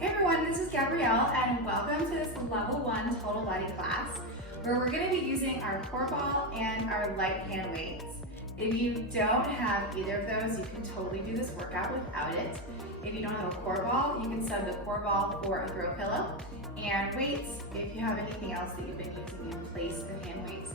Hey everyone, this is Gabrielle and welcome to this level 1 total body class where we're going to be using our core ball and our light hand weights. If you don't have either of those, you can totally do this workout without it. If you don't have a core ball, you can sub the core ball for a throw pillow, and weights, if you have anything else that you've been using in place of hand weights,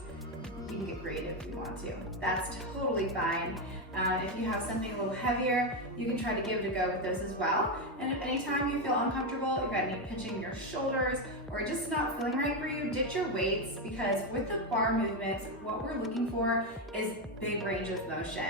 you can get creative if you want to. That's totally fine. If you have something a little heavier, you can try to give it a go with those as well. And if anytime you feel uncomfortable, you've got any pinching your shoulders, or just not feeling right for you, ditch your weights, because with the bar movements, what we're looking for is big range of motion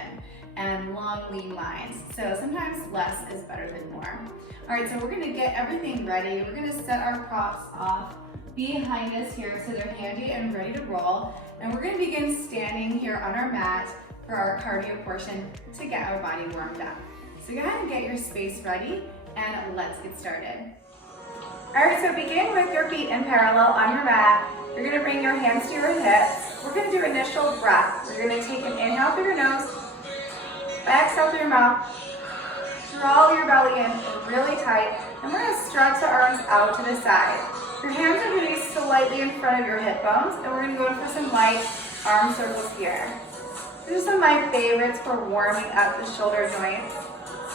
and long lean lines. So sometimes less is better than more. All right, so we're gonna get everything ready. We're gonna set our props off behind us here so they're handy and ready to roll. And we're gonna begin standing here on our mat for our cardio portion to get our body warmed up. So go ahead and get your space ready and let's get started. All right, so begin with your feet in parallel on your mat. You're gonna bring your hands to your hips. We're gonna do initial breath. You're gonna take an inhale through your nose, exhale through your mouth, draw your belly in really tight, and we're gonna stretch the arms out to the side. Your hands are gonna be slightly in front of your hip bones, and we're gonna go in for some light arm circles here. These are some of my favorites for warming up the shoulder joints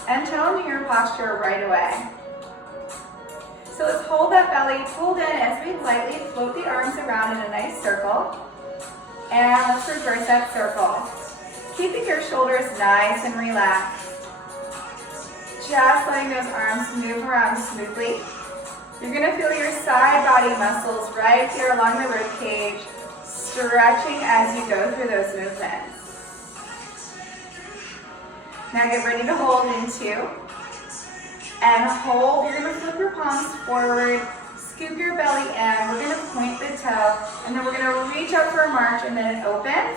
and toning your posture right away. So let's hold that belly pulled in as we lightly float the arms around in a nice circle. And let's reverse that circle. Keeping your shoulders nice and relaxed. Just letting those arms move around smoothly. You're gonna feel your side body muscles right here along the rib cage, stretching as you go through those movements. Now get ready to hold in 2. And hold, you're gonna flip your palms forward, scoop your belly in, we're gonna point the toe, and then we're gonna reach up for a march and then open,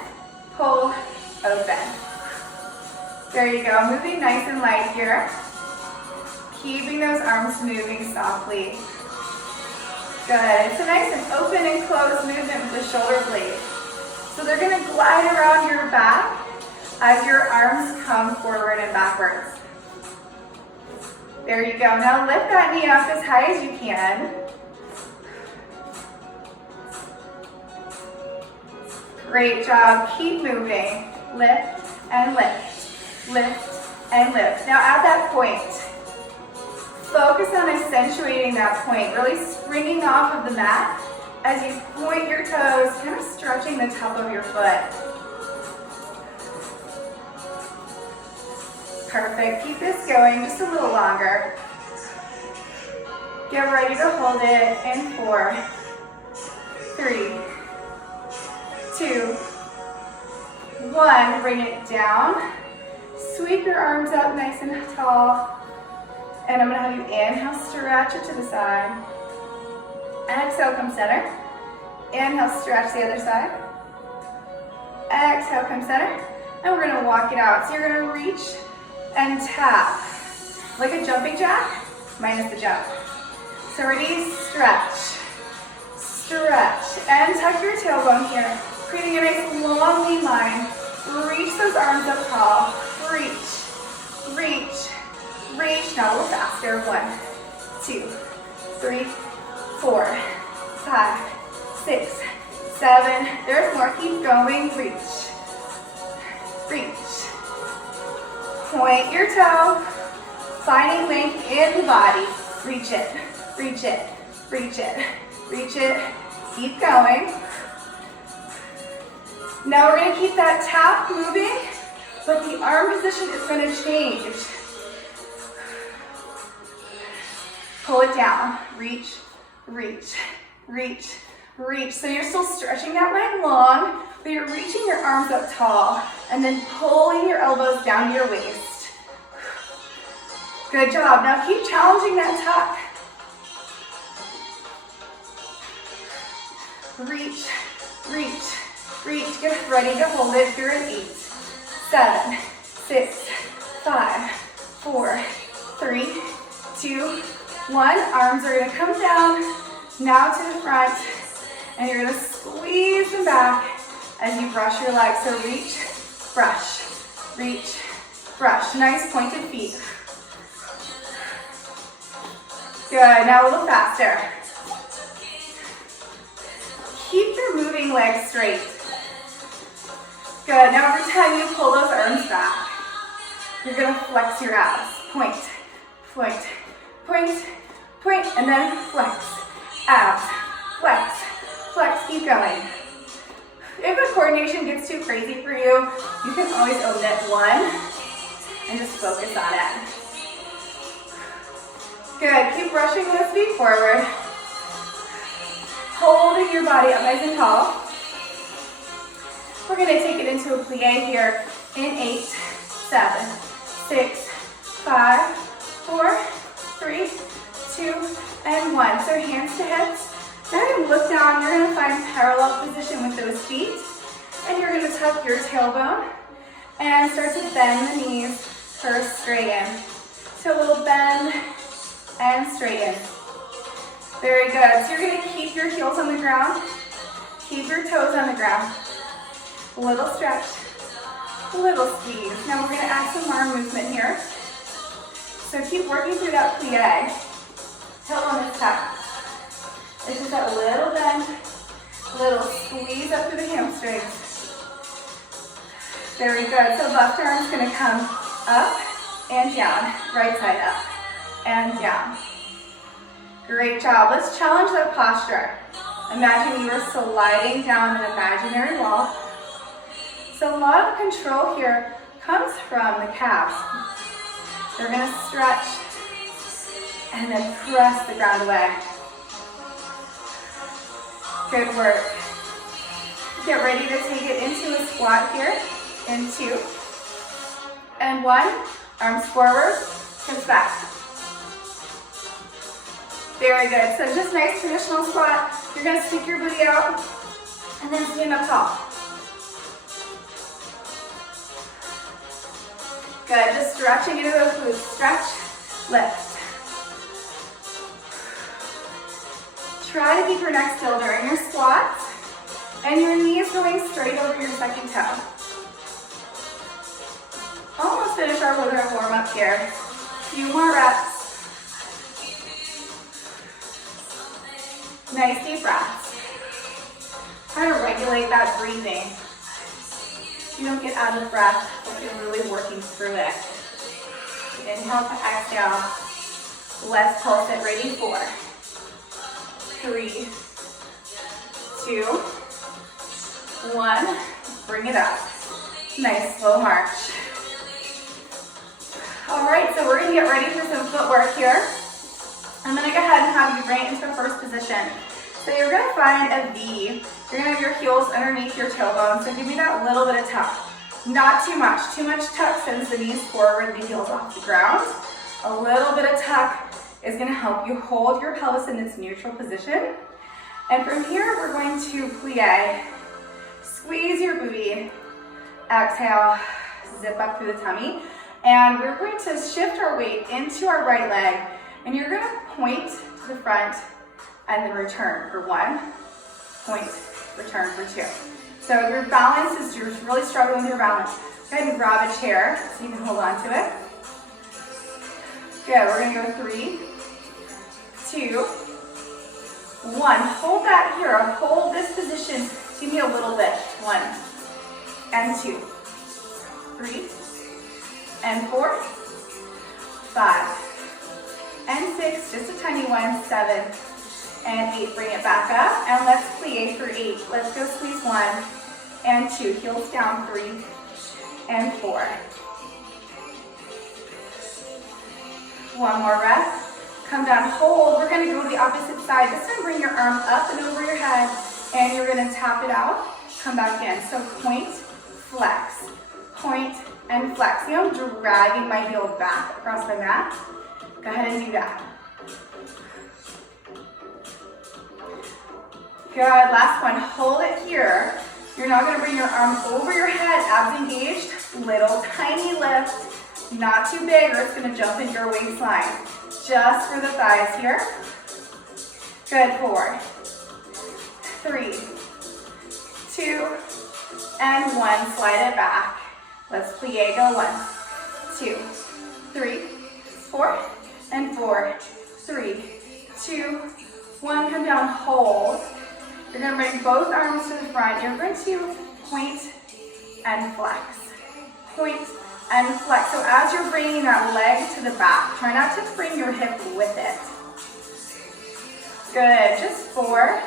pull, open. There you go, moving nice and light here. Keeping those arms moving softly. Good, it's a nice and open and closed movement with the shoulder blades. So they're gonna glide around your back as your arms come forward and backwards. There you go. Now lift that knee up as high as you can. Great job. Keep moving. Lift and lift. Lift and lift. Now at that point, focus on accentuating that point, really springing off of the mat as you point your toes, kind of stretching the top of your foot. Perfect. Keep this going just a little longer. Get ready to hold it in 4, 3, 2, 1. Bring it down. Sweep your arms up nice and tall. And I'm going to have you inhale, stretch it to the side. Exhale, come center. Inhale, stretch the other side. Exhale, come center. And we're going to walk it out. So you're going to reach and tap, like a jumping jack, minus the jump. So ready, stretch, stretch, and tuck your tailbone here, creating a nice long lean line. Reach those arms up tall, reach, reach, reach. Now a little faster, 1, 2, 3, 4, 5, 6, 7, there's more, keep going, reach, reach. Point your toe, finding length in the body. Reach it, reach it, reach it, reach it. Keep going. Now we're going to keep that tap moving, but the arm position is going to change. Pull it down. Reach, reach, reach, reach. So you're still stretching that leg long, but you're reaching your arms up tall and then pulling your elbows down to your waist. Good job. Now keep challenging that tuck. Reach, reach, reach. Get ready to hold it. You're at 8, 7, 6, 5, 4, 3, 2, 1. Arms are going to come down, now to the front, and you're going to squeeze them back as you brush your legs. So reach, brush, reach, brush. Nice pointed feet. Good, now a little faster. Keep your moving legs straight. Good, now every time you pull those arms back, you're gonna flex your abs. Point, point, point, point, and then flex. Abs, flex, flex, keep going. If the coordination gets too crazy for you, you can always omit one and just focus on it. Good, keep brushing those feet forward. Holding your body up nice and tall. We're gonna take it into a plie here in 8, 7, 6, 5, 4, 3, 2, and 1. So hands to hips. Now you look down, you're gonna find parallel position with those feet. And you're gonna tuck your tailbone and start to bend the knees first, straighten. So a little bend and straighten. Very good. So you're gonna keep your heels on the ground, keep your toes on the ground. Little stretch, little squeeze. Now we're gonna add some arm movement here. So keep working through that plie. Tailbone is tucked. It's just that little bend, little squeeze up through the hamstrings. Very good. So left arm's gonna come up and down, right side up and down. Great job. Let's challenge that posture. Imagine you are sliding down an imaginary wall. So a lot of the control here comes from the calves. They're gonna stretch and then press the ground away. Good work. Get ready to take it into a squat here in 2 and 1. Arms forward, hips back. Very good. So just nice traditional squat. You're gonna stick your booty out and then stand up tall. Good, just stretching into those glutes. Stretch, lift. Try to keep your neck still during your squats and your knees going straight over your second toe. Almost finish our warm up here. A few more reps. Nice deep breaths. Try to regulate that breathing. You don't get out of breath, but you're really working through it. Inhale to exhale. Let's pulse it. Ready? 4, 3, 2, 1. Bring it up. Nice slow march. All right, so we're gonna get ready for some footwork here. I'm gonna go ahead and have you right into first position. So you're gonna find a V. You're gonna have your heels underneath your tailbone. So give me that little bit of tuck. Not too much. Too much tuck sends the knees forward, the heels off the ground. A little bit of tuck is gonna help you hold your pelvis in its neutral position. And from here, we're going to plie. Squeeze your booty. Exhale, zip up through the tummy. And we're going to shift our weight into our right leg. And you're gonna point to the front and then return for 1, point, return for 2. So your balance is, you're really struggling with your balance. Go ahead and grab a chair so you can hold on to it. Good, we're gonna go 3, 2, 1. Hold that here, hold this position. Give me a little bit. 1 and 2, 3 and 4, 5 and 6, just a tiny one, 7 and 8. Bring it back up and let's plie for 8. Let's go squeeze 1 and 2. Heels down, 3 and 4. One more rest. Come down, hold. We're gonna go to the opposite side. This time bring your arm up and over your head and you're gonna tap it out. Come back in. So point, flex, point, and flex. See how I'm dragging my heel back across my mat? Go ahead and do that. Good, last one, hold it here. You're now gonna bring your arm over your head, abs engaged, little tiny lift, not too big or it's gonna jump into your waistline. Just for the thighs here. Good, 4, 3, 2, and 1, slide it back. Let's plie, go 1, 2, 3, 4, and 4, 3, 2, 1, come down, hold. You're gonna bring both arms to the front. You're going to point and flex. Point and flex. So as you're bringing that leg to the back, try not to bring your hip with it. Good, just 4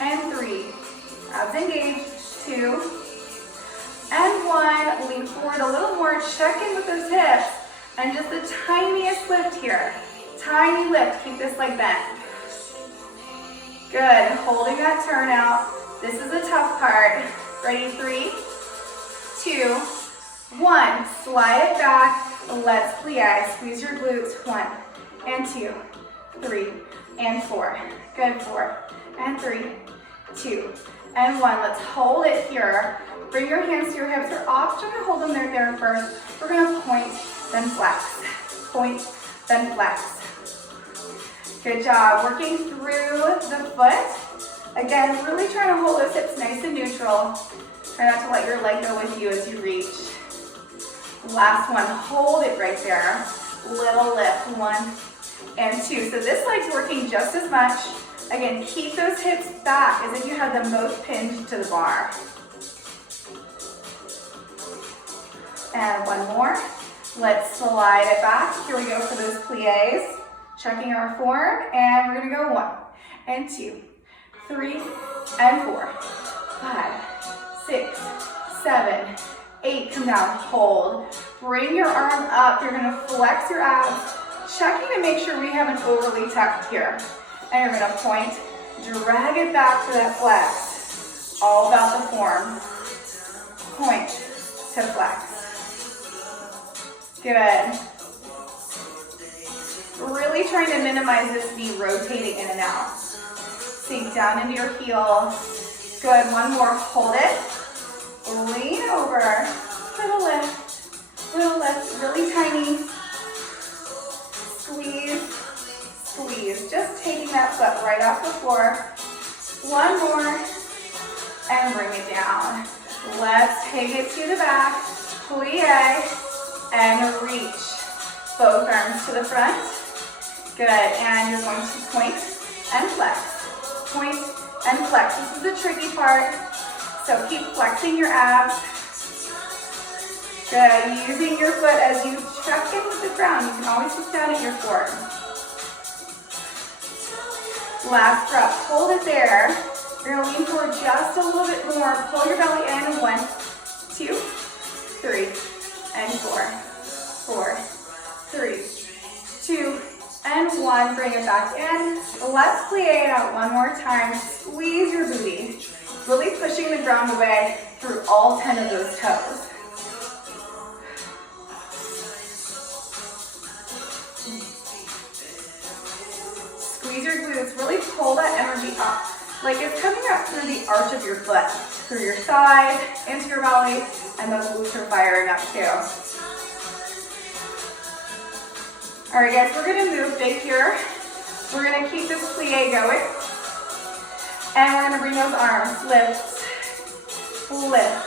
and 3. Abs engaged, 2 and 1. Lean forward a little more, check in with those hips, and just the tiniest lift here. Tiny lift, keep this leg bent. Good, holding that turn out. This is the tough part. Ready, 3, 2, 1. Slide it back, let's plie. Squeeze your glutes, 1 and 2, 3 and 4. Good, 4 and 3, 2 and 1. Let's hold it here. Bring your hands to your hips or off. Try to hold them there first. We're gonna point, then flex. Point, then flex. Good job. Working through the foot. Again, really trying to hold those hips nice and neutral. Try not to let your leg go with you as you reach. Last one. Hold it right there. Little lift. 1 and 2. So this leg's working just as much. Again, keep those hips back as if you had them both pinned to the bar. And one more. Let's slide it back. Here we go for those plies. Checking our form, and we're gonna go 1 and 2, 3 and 4, 5, 6, 7, 8. Come down, hold. Bring your arm up. You're gonna flex your abs, checking to make sure we haven't overly tucked here. And you're gonna point, drag it back to that flex. All about the form. Point to flex. Good. Really trying to minimize this knee rotating in and out. Sink down into your heel. Good, one more, hold it. Lean over, little lift, really tiny. Squeeze, squeeze. Just taking that foot right off the floor. One more, and bring it down. Let's take it to the back, plie, and reach. Both arms to the front. Good, and you're going to point and flex. Point and flex. This is the tricky part. So keep flexing your abs. Good, using your foot as you check in with the ground. You can always look down at your form. Last breath, hold it there. You're gonna lean forward just a little bit more. Pull your belly in, 1, 2, 3, and 4. 4, 3, 2, and 1. Bring it back in. Let's plie it out one more time. Squeeze your booty. Really pushing the ground away through all 10 of those toes. Squeeze your glutes. Really pull that energy up. Like it's coming up through the arch of your foot, through your thighs, into your belly, and those glutes are firing up too. All right, guys, we're gonna move big here. We're gonna keep this plie going. And we're gonna bring those arms, lift, lift.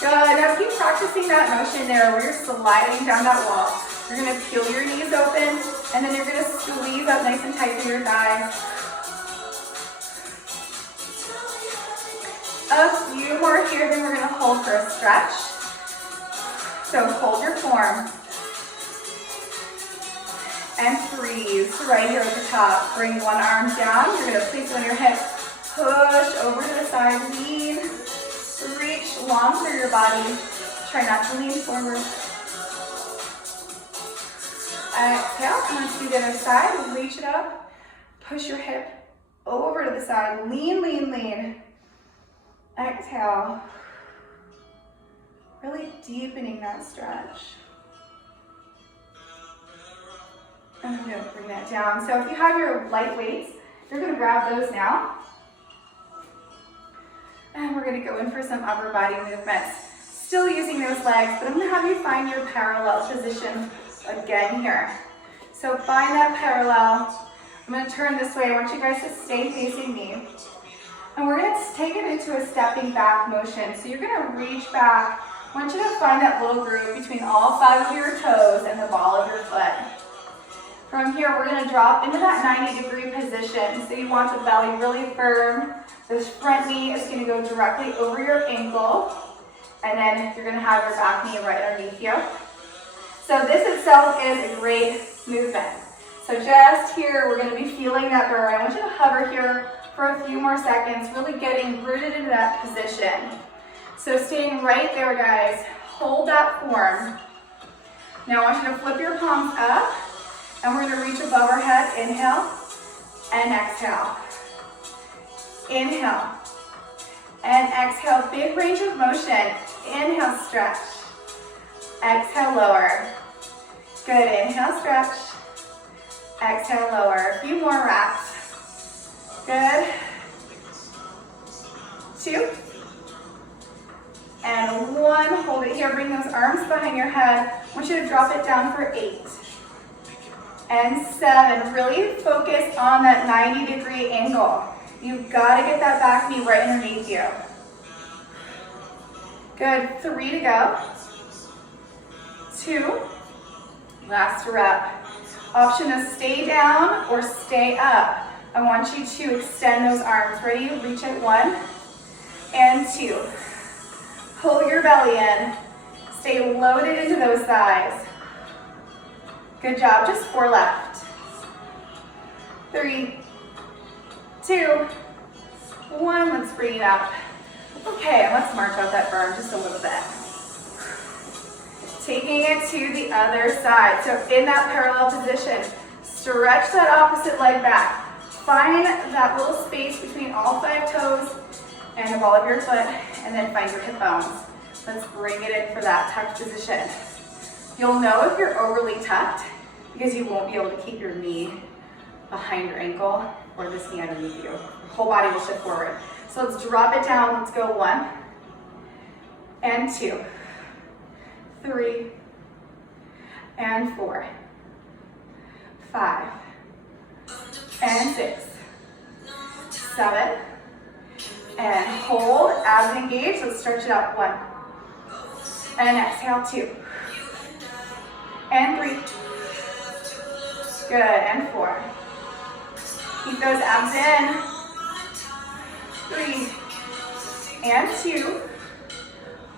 Good, now keep practicing that motion there where you're sliding down that wall. You're gonna peel your knees open, and then you're gonna squeeze up nice and tight through your thighs. A few more here, then we're gonna hold for a stretch. So hold your form. And freeze right here at the top. Bring one arm down. You're going to place it on your hip. Push over to the side. Lean. Reach long through your body. Try not to lean forward. Exhale. And let's do the other side. Reach it up. Push your hip over to the side. Lean, lean, lean. Exhale. Really deepening that stretch. And I'm going to bring that down. So if you have your light weights, you're going to grab those now. And we're going to go in for some upper body movements. Still using those legs, but I'm going to have you find your parallel position again here. So find that parallel. I'm going to turn this way. I want you guys to stay facing me. And we're going to take it into a stepping back motion. So you're going to reach back, I want you to find that little groove between all 5 of your toes and the ball of your foot. From here, we're gonna drop into that 90-degree position. So you want the belly really firm. This front knee is gonna go directly over your ankle. And then you're gonna have your back knee right underneath you. So this itself is a great movement. So just here, we're gonna be feeling that burn. I want you to hover here for a few more seconds, really getting rooted into that position. So staying right there, guys. Hold that form. Now I want you to flip your palms up, and we're gonna reach above our head. Inhale and exhale. Inhale and exhale. Big range of motion. Inhale, stretch. Exhale, lower. Good, inhale, stretch. Exhale, lower. A few more wraps. Good. 2. And 1. Hold it here. Bring those arms behind your head. I want you to drop it down for 8. And 7. Really focus on that 90-degree angle. You've got to get that back knee right underneath you. Good. 3 to go. 2. Last rep. Option to stay down or stay up. I want you to extend those arms. Ready? Reach it. 1 and 2. Pull your belly in. Stay loaded into those thighs. Good job. Just 4 left. 3, 2, 1. Let's bring it up. Okay, let's march out that burn just a little bit. Taking it to the other side. So in that parallel position, stretch that opposite leg back. Find that little space between all 5 toes and the ball of your foot, and then find your hip bones. Let's bring it in for that tucked position. You'll know if you're overly tucked because you won't be able to keep your knee behind your ankle or this knee underneath you. Your whole body will shift forward. So let's drop it down. Let's go 1 and 2, 3 and 4, 5 and 6, 7, and hold, abs engaged. Let's stretch it out. 1, and exhale. 2, and 3, good, and 4. Keep those abs in. 3, and 2.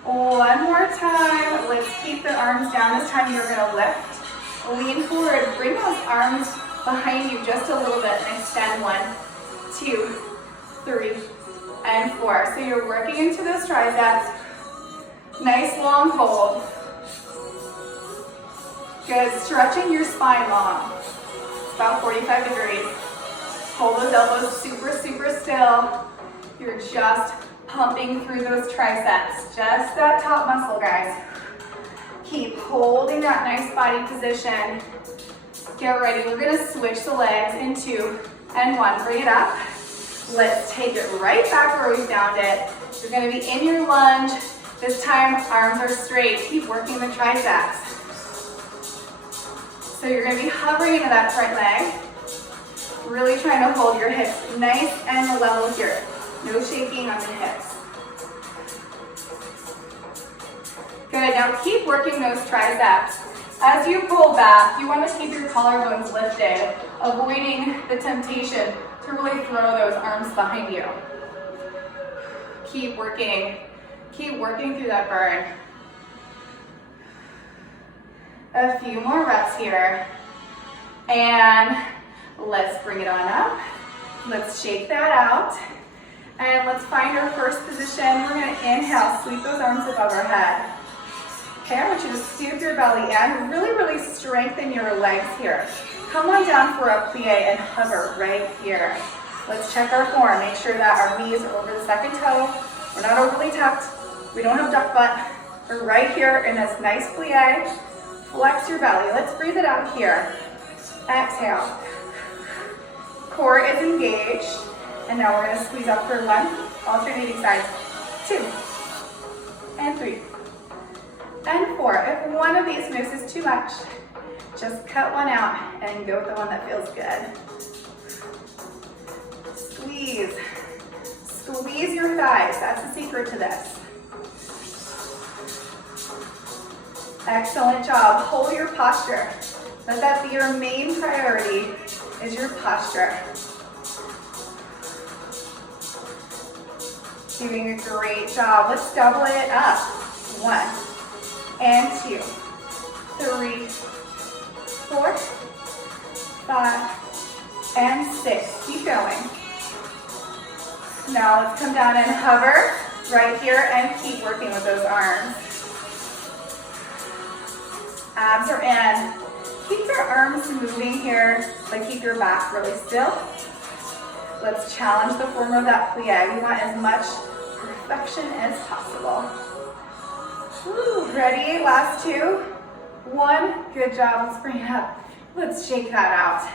1 more time. Let's keep the arms down. This time you're gonna lift, lean forward, bring those arms behind you just a little bit and extend. 1, 2, 3, and 4. So you're working into those triceps. Nice long hold. Good, stretching your spine long. About 45 degrees. Hold those elbows super, super still. You're just pumping through those triceps. Just that top muscle, guys. Keep holding that nice body position. Get ready. We're gonna switch the legs in 2 and 1. Bring it up. Let's take it right back where we found it. You're gonna be in your lunge. This time, arms are straight. Keep working the triceps. So you're gonna be hovering into that front leg. Really trying to hold your hips nice and level here. No shaking on the hips. Good, now keep working those triceps. As you pull back, you want to keep your collarbones lifted, avoiding the temptation to really throw those arms behind you. Keep working through that burn. A few more reps here. And let's bring it on up. Let's shake that out. And let's find our first position. We're gonna inhale, sweep those arms above our head. Okay, I want you to scoop your belly in. Really, really strengthen your legs here. Come on down for a plie and hover right here. Let's check our form. Make sure that our knees are over the second toe. We're not overly tucked. We don't have duck butt. We're right here in this nice plie. Flex your belly. Let's breathe it out here. Exhale. Core is engaged. And now we're going to squeeze up for 1, alternating sides. 2, and 3, and 4. If one of these moves is too much, just cut one out and go with the one that feels good. Squeeze. Squeeze your thighs. That's the secret to this. Excellent job. Hold your posture. Let that be your main priority, is your posture. Doing a great job. Let's double it up. 1 and 2, 3, 4, 5, and 6. Keep going. Now let's come down and hover right here and keep working with those arms. Abs are in. Keep your arms moving here, but keep your back really still. Let's challenge the form of that plie. We want as much perfection as possible. Woo, ready? Last 2. 1, good job. Let's bring it up. Let's shake that out.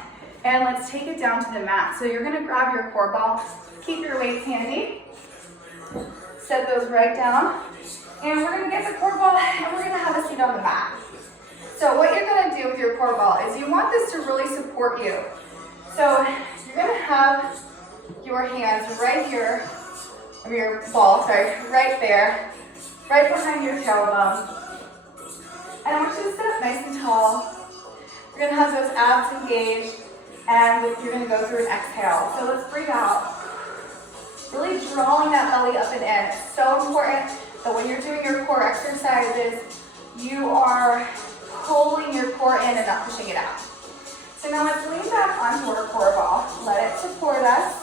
And let's take it down to the mat. So you're gonna grab your core ball, keep your weights handy, set those right down, and we're gonna get the core ball and we're gonna have a seat on the mat. So what you're gonna do with your core ball is you want this to really support you. So you're gonna have your hands right here, or your ball, sorry, right there, right behind your tailbone. And I want you to sit up nice and tall. You're gonna have those abs engaged, and you're gonna go through an exhale. So let's breathe out. Really drawing that belly up and in. It's so important that when you're doing your core exercises, you are pulling your core in and not pushing it out. So now let's lean back onto our core ball. Let it support us.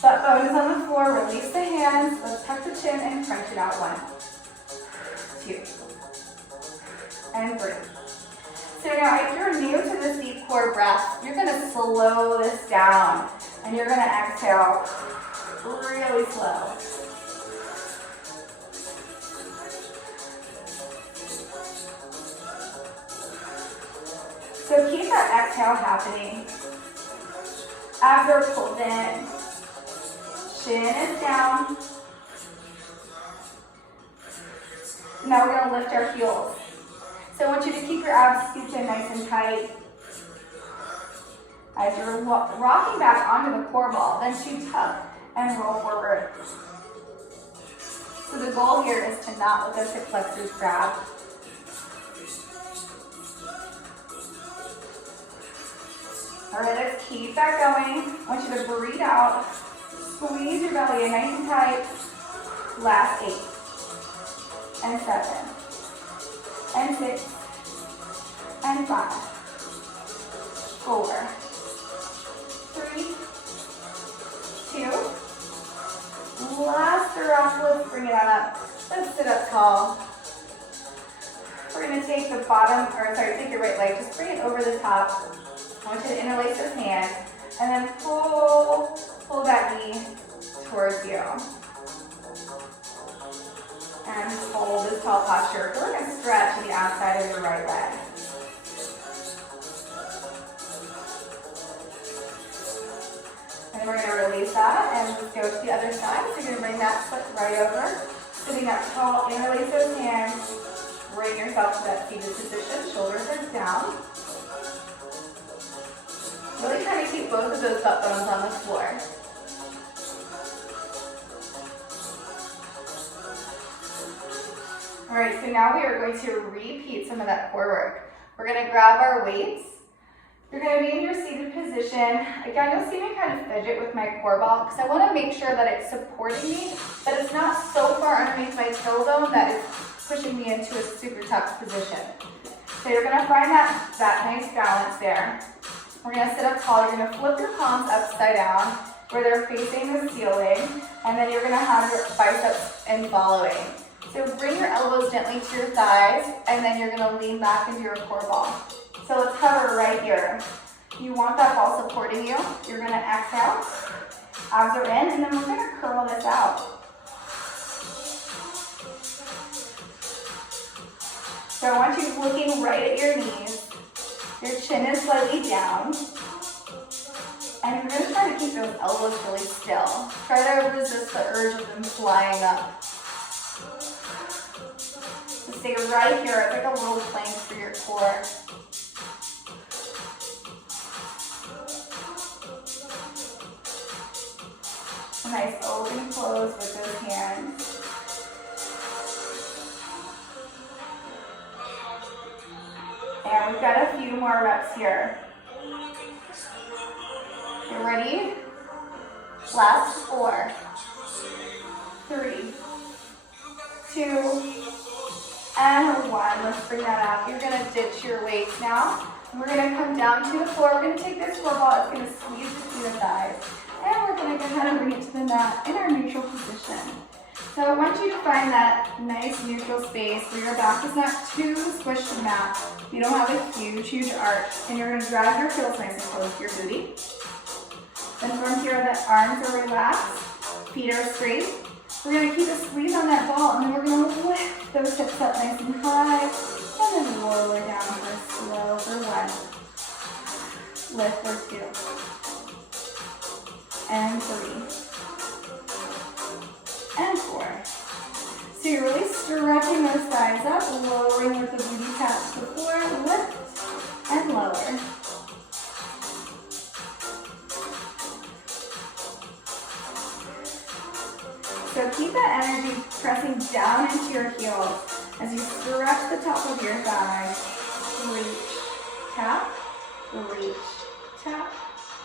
Butt bone is on the floor. Release the hands. Let's tuck the chin and crunch it out. 1, 2, and 3. So now if you're new to this deep core breath, you're going to slow this down and you're going to exhale really slow. So keep that exhale happening. Abs are pulled in. Chin is down. Now we're going to lift our heels. So I want you to keep your abs scooped in nice and tight. As you're rocking back onto the core ball, then you tuck and roll forward. So the goal here is to not let those hip flexors grab. All right, let's keep that going. I want you to breathe out. Squeeze your belly in nice and tight. Last 8, and 7, and 6, and 5, 4, 3, 2. Last round, let's bring it on up. Let's sit up tall. We're gonna take the bottom, or sorry, take your right leg, just bring it over the top. I want you to interlace those hands, and then pull that knee towards you. And hold this tall posture. Feel like a stretch to the outside of your right leg. And then we're going to release that and let's go to the other side. So you're going to bring that foot right over. Sitting up tall, interlace those hands. Bring yourself to that seated position. Shoulders are down. Really try to keep both of those butt bones on the floor. All right, so now we are going to repeat some of that core work. We're going to grab our weights. You're going to be in your seated position. Again, you'll see me kind of fidget with my core ball because I want to make sure that it's supporting me, but it's not so far underneath my tailbone that it's pushing me into a super tough position. So you're going to find that nice balance there. We're going to sit up tall. You're going to flip your palms upside down where they're facing the ceiling, and then you're going to have your biceps in following. So bring your elbows gently to your thighs, and then you're going to lean back into your core ball. So let's hover right here. You want that ball supporting you. You're going to exhale. Abs are in, and then we're going to curl this out. So I want you looking right at your knees. Your chin is slightly down. And you're going to try to keep those elbows really still. Try to resist the urge of them flying up. So stay right here. It's like a little plank for your core. A nice open close with those hands. And we've got a few more reps here. You ready? Last 4, 3, 2, and 1. Let's bring that up. You're gonna ditch your weights now. We're gonna come down to the floor. We're gonna take this floor ball. It's gonna squeeze between the thighs. And we're gonna go ahead and bring it to the mat in our neutral position. So I want you to find that nice neutral space where your back is not too squished to the mat. You don't have a huge arch. And you're gonna drag your heels nice and close to your booty. Then from here, the arms are relaxed, feet are straight. We're gonna keep a squeeze on that ball, and then we're gonna lift those hips up nice and high, and then lower down for slow for 1. Lift for 2. And 3. And 4. So you're really stretching those thighs up, lowering with the booty taps to the floor, lift and lower. So keep that energy pressing down into your heels as you stretch the top of your thighs. Reach, tap, reach, tap,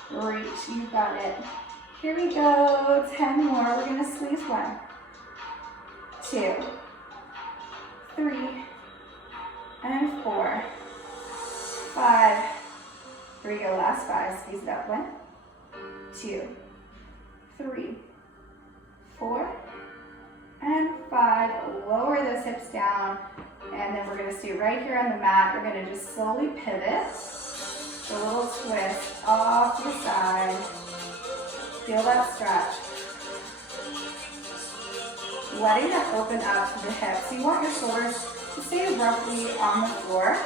reach. You've got it. Here we go. 10 more. We're going to squeeze 1, 2, 3, and 4, 5. Here we go. Last 5. Squeeze it up. 1, 2, 3, 4, and 5. Lower those hips down, and then we're going to stay right here on the mat. You're going to just slowly pivot, a little twist off to the side. Feel that stretch. Letting that open up to the hips. So you want your shoulders to stay roughly on the floor.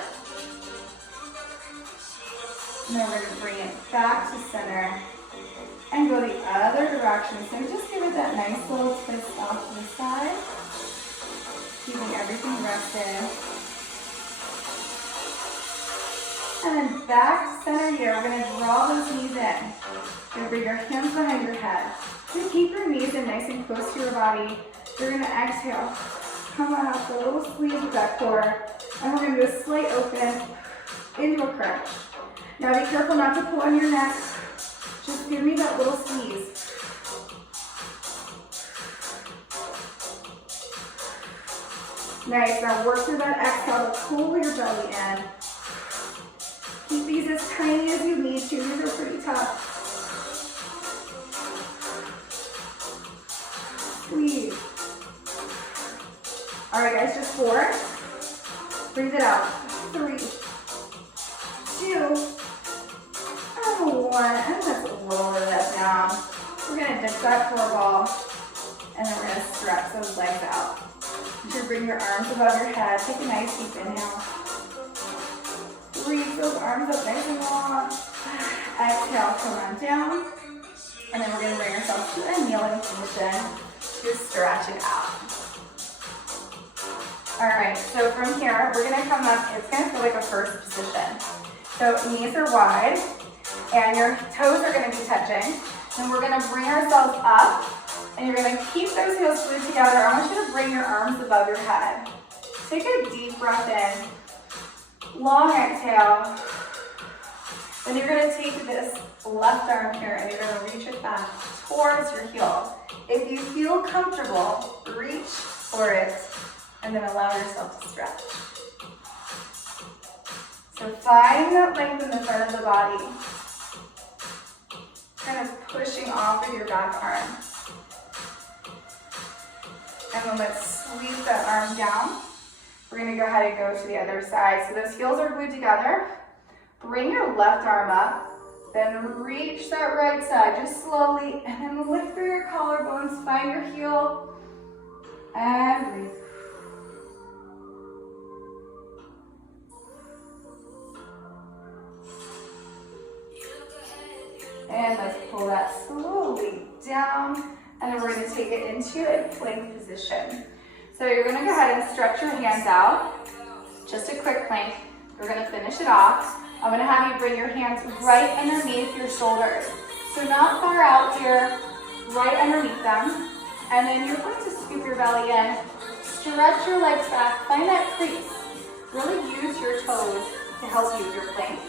And then we're going to bring it back to center and go the other direction. So just give it that nice little twist off to the side, keeping everything rested. And then back to center here. We're going to draw those knees in. You're going to bring your hands behind your head. So keep your knees in nice and close to your body. You're going to exhale. Come on up, a little squeeze with that core. And we're going to do a slight open into a crunch. Now be careful not to pull on your neck. Just give me that little squeeze. Nice, now work through that exhale to pull your belly in. Keep these as tiny as you need to. These are pretty tough. Squeeze. All right, guys, just 4. Breathe it out. 3, 2, and 1. And let's lower that down. We're going to dip that core ball, and then we're going to stretch those legs out. You should bring your arms above your head. Take a nice deep inhale. Reach those arms up nice and long. Exhale, come on down. And then we're going to bring ourselves to a kneeling position to stretch it out. All right, so from here, we're going to come up. It's going to feel like a first position. So knees are wide, and your toes are going to be touching. And we're going to bring ourselves up, and you're going to keep those heels glued together. I want you to bring your arms above your head. Take a deep breath in. Long exhale. Then you're going to take this left arm here and you're going to reach it back towards your heel. If you feel comfortable, reach for it and then allow yourself to stretch. So find that length in the front of the body. Kind of pushing off with your back arm. And then let's sweep that arm down. We're going to go ahead and go to the other side. So those heels are glued together. Bring your left arm up, then reach that right side just slowly, and then lift through your collarbones, find your heel, and breathe. And let's pull that slowly down, and then we're going to take it into a plank position. So you're going to go ahead and stretch your hands out. Just a quick plank. We're going to finish it off. I'm going to have you bring your hands right underneath your shoulders. So not far out here, right underneath them. And then you're going to scoop your belly in. Stretch your legs back. Find that crease. Really use your toes to help you with your plank.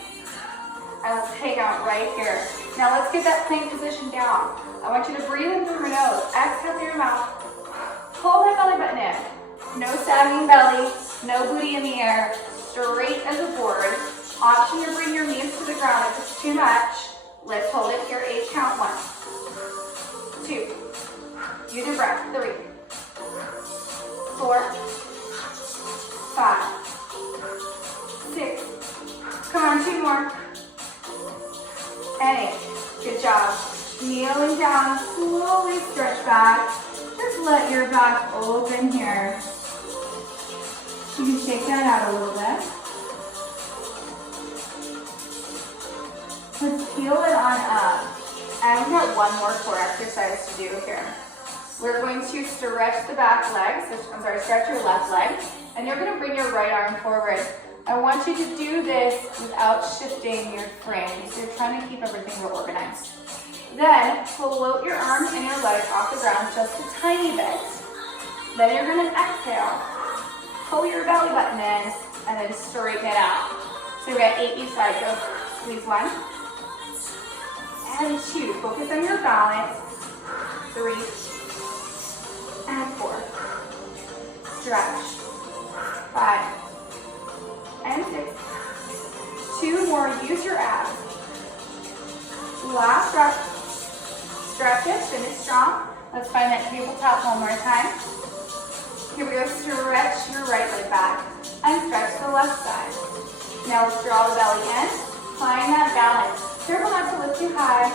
And let's hang out right here. Now let's get that plank position down. I want you to breathe in through your nose, exhale through your mouth. Pull that belly button in. No sagging belly, no booty in the air, straight as a board. Option to bring your knees to the ground if it's too much. Let's hold it here, 8 count. 1, 2, use your breath, 3, 4, 5, 6, come on, 2 more, and 8, good job. Kneeling down, slowly stretch back. Just let your back open here. You can shake that out a little bit. Let's peel it on up. And we've got one more core exercise to do here. We're going to stretch the back leg, stretch your left leg, and you're going to bring your right arm forward. I want you to do this without shifting your frame, so you're trying to keep everything real organized. Then float your arms and your legs off the ground just a tiny bit. Then you're going to exhale, pull your belly button in, and then straighten it out. So we've got 8 each side. Go squeeze 1 and 2. Focus on your balance. 3 and 4. Stretch. 5 and 6. 2 more. Use your abs. Last stretch. Stretch it. Finish strong. Let's find that tabletop one more time. Here we go. Stretch your right leg back and stretch the left side. Now let's draw the belly in. Find that balance. Careful not to lift too high.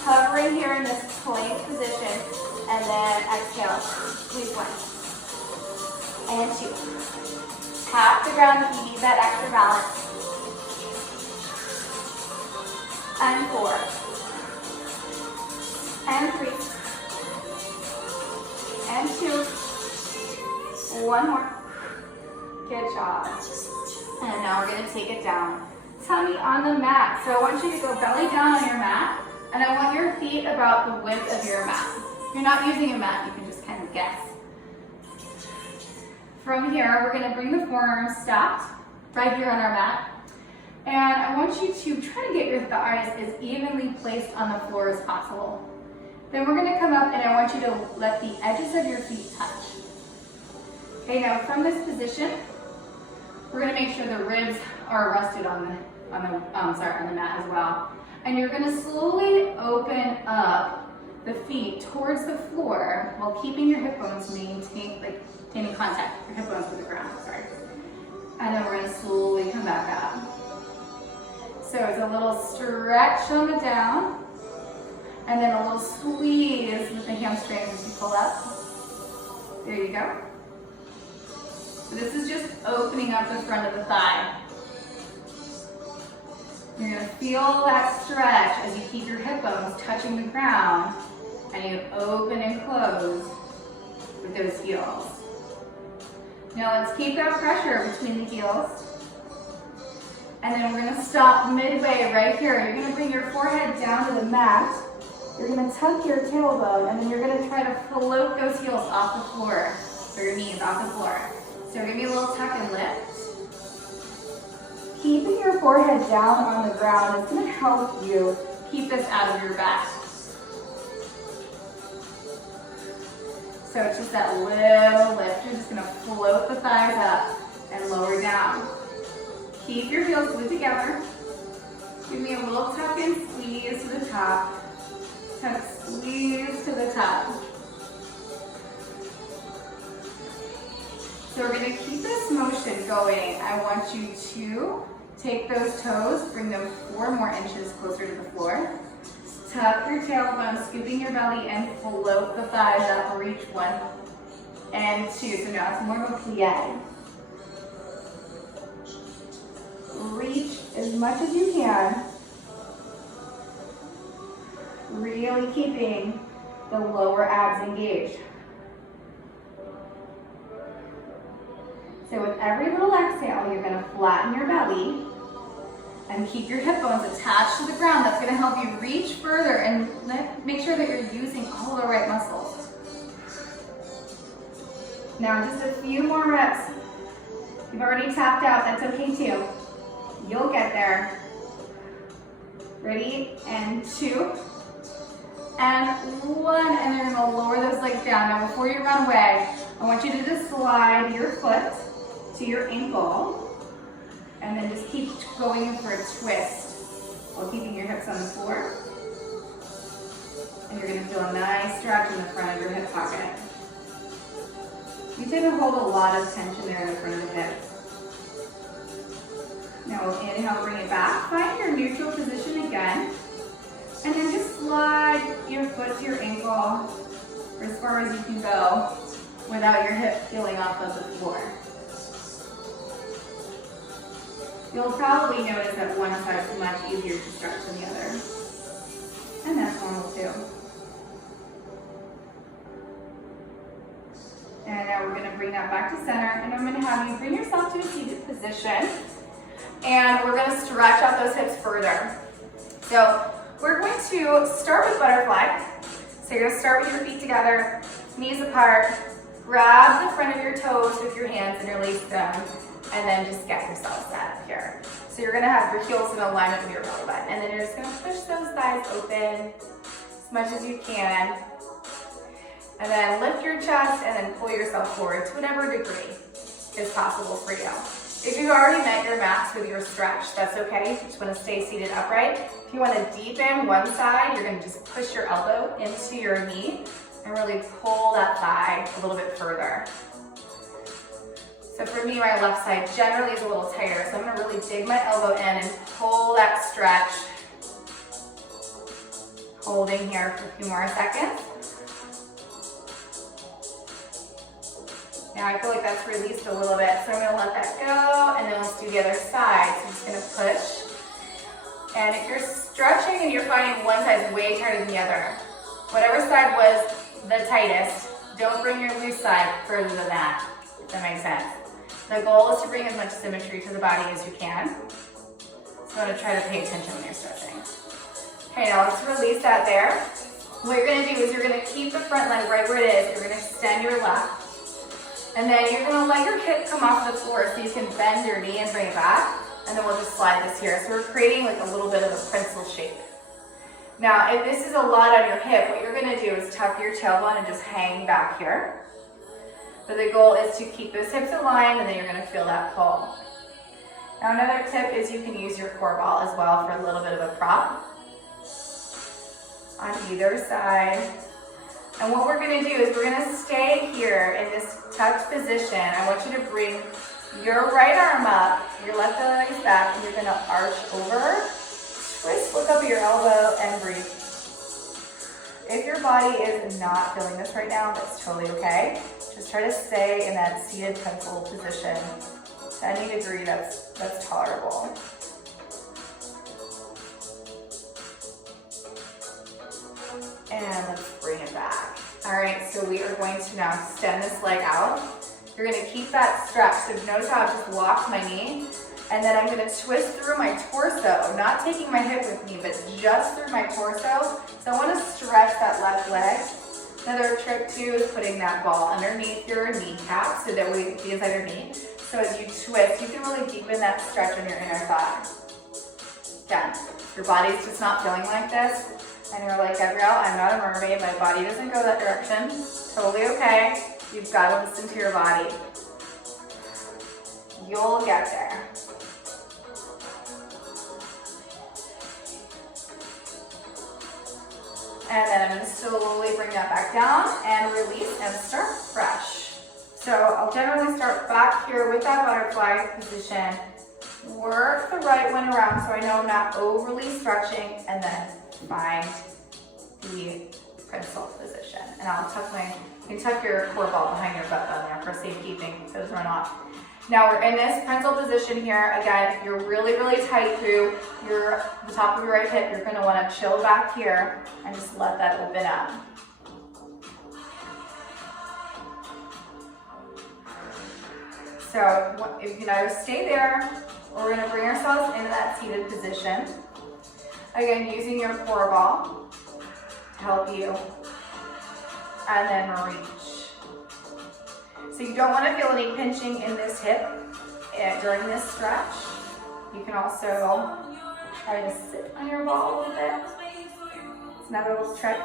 Hovering here in this plank position. And then exhale. Squeeze 1 and 2. Tap the ground if you need that extra balance. And 4 and 3 and 2. 1 more. Good job. And now we're going to take it down. Tummy on the mat. So I want you to go belly down on your mat, and I want your feet about the width of your mat. If you're not using a mat, you can just kind of guess. From here, we're going to bring the forearms stacked right here on our mat. And I want you to try to get your thighs as evenly placed on the floor as possible. Then we're going to come up and I want you to let the edges of your feet touch. Okay, now from this position, we're going to make sure the ribs are rested on the mat as well. And you're going to slowly open up the feet towards the floor while keeping your hip bones maintaining contact, your hip bones with the ground, sorry. And then we're going to slowly come back up. So it's a little stretch on the down, and then a little squeeze with the hamstrings as you pull up. There you go. So this is just opening up the front of the thigh. You're going to feel that stretch as you keep your hip bones touching the ground, and you open and close with those heels. Now let's keep that pressure between the heels. And then we're going to stop midway right here. You're going to bring your forehead down to the mat. You're going to tuck your tailbone, and then you're going to try to float those heels off the floor, or your knees off the floor. So give me a little tuck and lift. Keeping your forehead down on the ground is going to help you keep this out of your back. So it's just that little lift. You're just going to float the thighs up and lower down. Keep your heels glued together. Give me a little tuck and squeeze to the top. Tuck, squeeze to the top. So we're going to keep this motion going. I want you to take those toes, bring them 4 more inches closer to the floor. Tuck your tailbone, scooping your belly, and float the thighs up. Reach 1 and 2. So now it's more of a plie. Reach as much as you can. Really keeping the lower abs engaged. So with every little exhale, you're going to flatten your belly and keep your hip bones attached to the ground. That's going to help you reach further and make sure that you're using all the right muscles. Now just a few more reps. You've already tapped out, that's okay too. You'll get there. Ready? And 2, and 1, and then you're gonna lower those legs down. Now before you run away, I want you to just slide your foot to your ankle, and then just keep going for a twist while keeping your hips on the floor. And you're gonna feel a nice stretch in the front of your hip pocket. You tend to hold a lot of tension there in the front of the hips. Now we'll inhale, bring it back. Find your neutral position again. And then just slide your foot to your ankle for as far as you can go without your hip feeling off of the floor. You'll probably notice that one side is much easier to stretch than the other. And that's normal too. And now we're going to bring that back to center, and I'm going to have you bring yourself to a seated position. And we're going to stretch out those hips further. So we're going to start with butterfly. So you're going to start with your feet together, knees apart, grab the front of your toes with your hands interlace them, and then just get yourself set here. So you're going to have your heels in alignment with your belly button, and then you're just going to push those thighs open as much as you can. And then lift your chest and then pull yourself forward to whatever degree is possible for you. If you've already met your max with your stretch, that's okay. You just want to stay seated upright. If you want to deepen one side, you're going to just push your elbow into your knee and really pull that thigh a little bit further. So for me, my left side generally is a little tighter, so I'm going to really dig my elbow in and pull that stretch. Holding here for a few more seconds. Now I feel like that's released a little bit, so I'm going to let that go, and then let's do the other side. So I'm just going to push. And if you're stretching and you're finding one side is way tighter than the other, whatever side was the tightest, don't bring your loose side further than that, if that makes sense. The goal is to bring as much symmetry to the body as you can. So I'm going to try to pay attention when you're stretching. Okay, now let's release that there. What you're going to do is you're going to keep the front leg right where it is. You're going to extend your left. And then you're going to let your hip come off the floor so you can bend your knee and bring it back. And then we'll just slide this here. So we're creating like a little bit of a pencil shape. Now, if this is a lot on your hip, what you're going to do is tuck your tailbone and just hang back here. But the goal is to keep those hips aligned, and then you're going to feel that pull. Now, another tip is you can use your core ball as well for a little bit of a prop on either side. And what we're going to do is we're going to stay here in this tucked position. I want you to bring your right arm up, your left leg is back, and you're going to arch over, twist, look up at your elbow, and breathe. If your body is not feeling this right now, that's totally okay. Just try to stay in that seated pencil position to any degree that's tolerable. And let's bring it back. All right, so we are going to now extend this leg out. You're going to keep that stretch. So notice how I've just locked my knee, and then I'm going to twist through my torso, not taking my hip with me, but just through my torso. So I want to stretch that left leg. Another trick too is putting that ball underneath your kneecap so that way it be inside your knee. So as you twist, you can really deepen that stretch on your inner thigh. Again, if your body's just not feeling like this, and you're like, Gabrielle, I'm not a mermaid, my body doesn't go that direction. Totally okay. You've got to listen to your body. You'll get there. And then I'm going to slowly bring that back down and release and start fresh. So I'll generally start back here with that butterfly position. Work the right one around so I know I'm not overly stretching, and then find the pencil position. And I'll tuck you can tuck your core ball behind your butt bone there for safekeeping so it doesn't run off. Now we're in this pencil position here. Again, if you're really, really tight through the top of your right hip, you're going to want to chill back here and just let that open up. So you can either stay there, or we're going to bring ourselves into that seated position. Again, using your core ball to help you. And then reach. So you don't want to feel any pinching in this hip during this stretch. You can also try to sit on your ball a little bit. It's another little trick.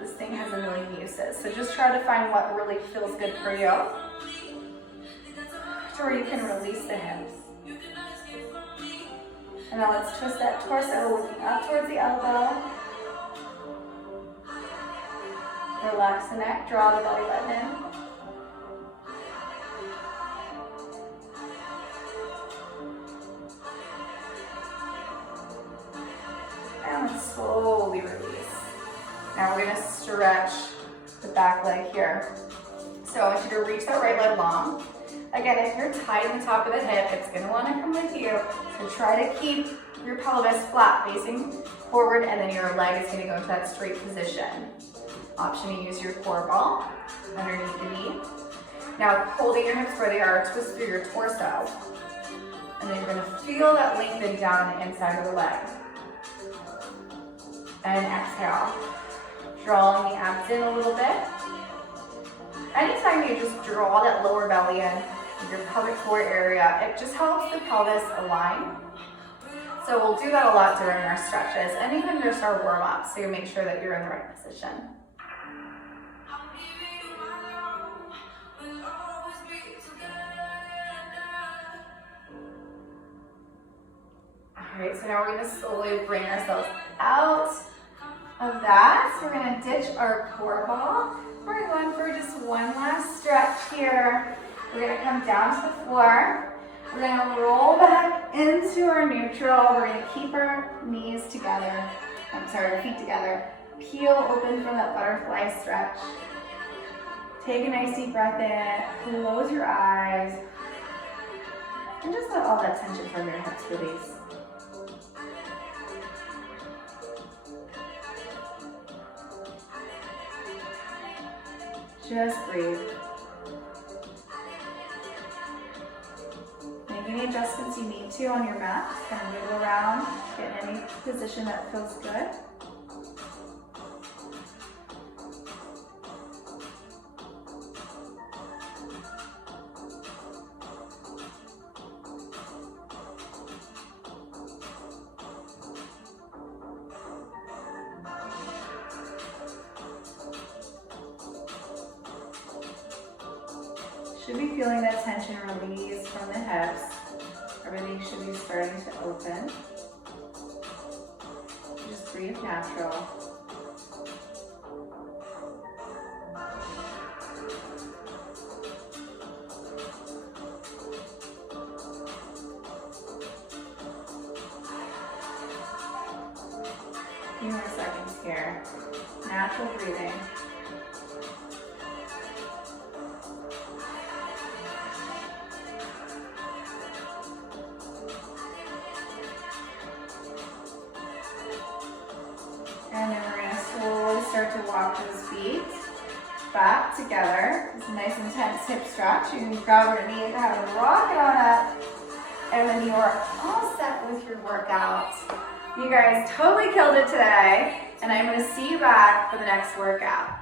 This thing has a million uses, so just try to find what really feels good for you, to where you can release the hips. And now let's twist that torso, looking up towards the elbow. Relax the neck, draw the belly button in. And let's slowly release. Now we're going to stretch the back leg here. So I want you to reach that right leg long. Again, if you're tight in the top of the hip, it's going to want to come with you. So try to keep your pelvis flat facing forward, and then your leg is going to go into that straight position. Option to use your core ball underneath the knee. Now holding your hips where they are, twist through your torso. And then you're going to feel that lengthen down the inside of the leg. And exhale. Drawing the abs in a little bit. Anytime you just draw that lower belly in, your pelvic floor area, it just helps the pelvis align. So we'll do that a lot during our stretches and even just our warm-up, so you make sure that you're in the right position. All right, so now we're going to slowly bring ourselves out of that. So we're going to ditch our core ball. We're going for just one last stretch here. We're going to come down to the floor. We're going to roll back into our neutral. We're going to keep our knees together. Our feet together. Peel open from that butterfly stretch. Take a nice deep breath in. Close your eyes. And just let all that tension from your hips release. Just breathe. Make any adjustments you need to on your mat. Just kind of wiggle around, get in any position that feels good. Should be feeling that tension release from the hips. Everything should be starting to open. Just breathe natural. A few more seconds here. Natural breathing. And then we're going to slowly start to walk those feet back together. It's a nice intense hip stretch. You can grab underneath, have a rock it on up, and then you are all set with your workout. You guys totally killed it today, and I'm going to see you back for the next workout.